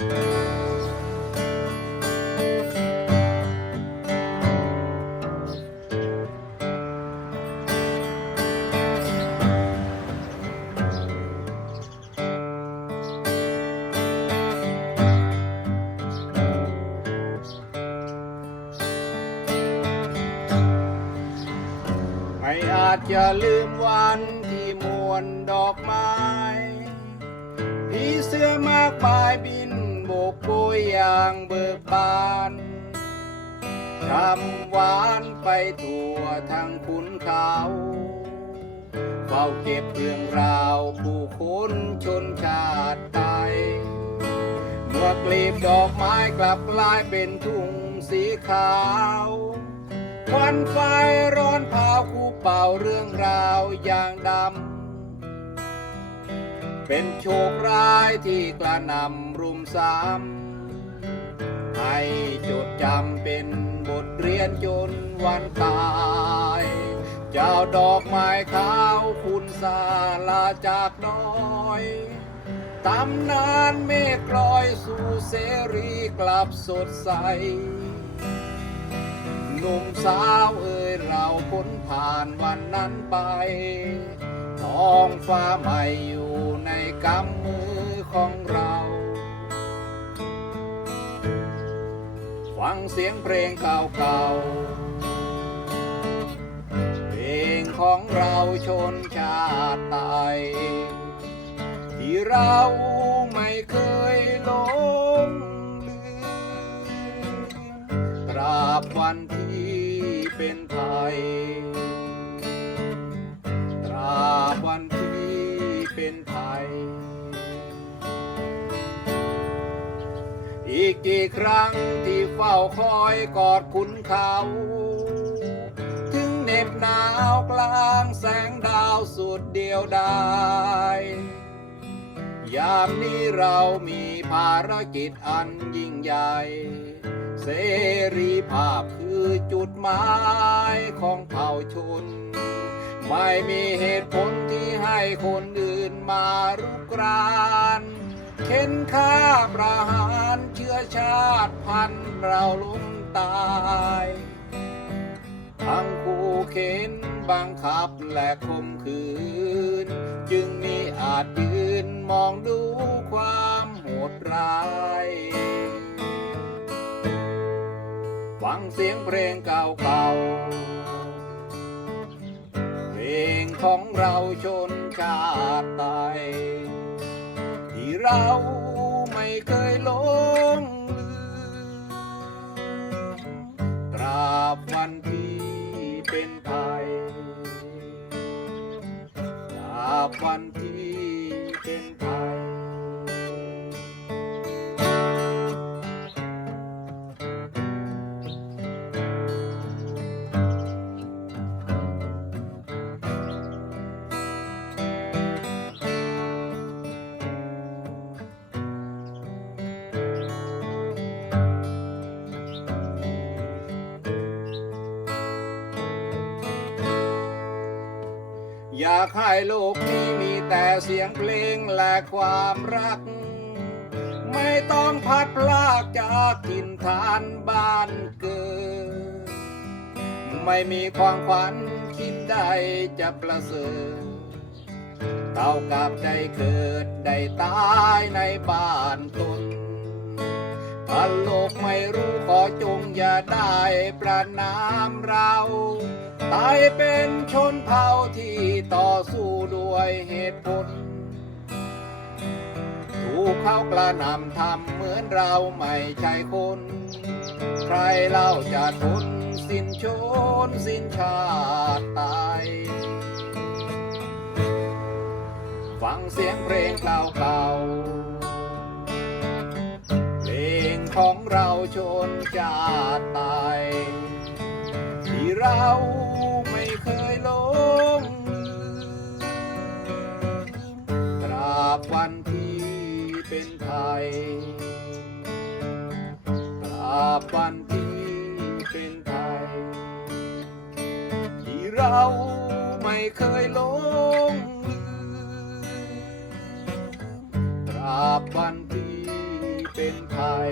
ไม่อาจจะลืมวันที่มวนดอกไม้ผีเสื้อมากมายบิน บกโบยอย่างเบิกบานทำหวานไปทั่วทั้งขุนเขาเฝ้าเก็บเรื่องราวผู้คนชนชาติไทยเมื่อกลีบดอกไม้กลับกลายเป็นทุ่งสีขาวควันไฟร้อนเผาคู่เป่าเรื่องราวอย่างดำ เป็นโชคร้ายที่กระนำรุมซ้ำให้จดจำเป็นบทเรียนจนวันตาย เจ้าดอกไม้ขาวคุณสาลาจากน้อยตำนานเมฆลอยสู่เสรีกลับสดใส หนุ่มสาวเอ่ยเราพ้นผ่านวันนั้นไป ท้องฟ้าใหม่อยู่ กำมือของเรา ฟังเสียงเพลงเก่าๆ เพลงของเราชนชาติไทยที่เราไม่เคยลงลืมตราบวันที่เป็นไทย กี่ครั้งที่เฝ้าคอยกอดคุณเขา ถึงเหน็บหนาวกลางแสงดาวสุดเดียวดายยามนี้เรามีภารกิจอันยิ่งใหญ่ เสรีภาพคือจุดหมายของเผ่าชน ไม่มีเหตุผลที่ให้คนอื่นมารุกราน เข็นฆ่าประหาร ชาติพันธุ์เราล้มตายทั้งคู่เข็นบังคับและข่มขืน จึงมีอาจยืนมองดูความโหดร้ายฟังเสียงเพลงเก่าๆเพลงของเราชนชาติไทยที่เราไม่เคยหลง อยากให้โลกนี้มีแต่เสียงเพลงและความรัก ไม่ต้องพัดพลากจากถิ่นฐานบ้านเกิด ไม่มีความฝันคิดใดจะประเสริฐเท่ากับได้เกิดได้ตายในบ้านตน ถ้าโลกไม่รู้ขอจงอย่าได้ประนามเราตายเป็นชนเผ่าที่ต่อสู้ด้วยเหตุผล ถูกเขากระนำทำเหมือนเราไม่ใช่คน ใครเล่าจะทนสิ้นชนสิ้นชาติตายฟังเสียงเพลงเก่าๆเพลง ของเราชนชาติไทยที่เราไม่เคยลงลืมตราบวันที่เป็นไทยตราบวันที่เป็นไทย ที่เราไม่เคยลงลืมตราบวันที่เป็นไทย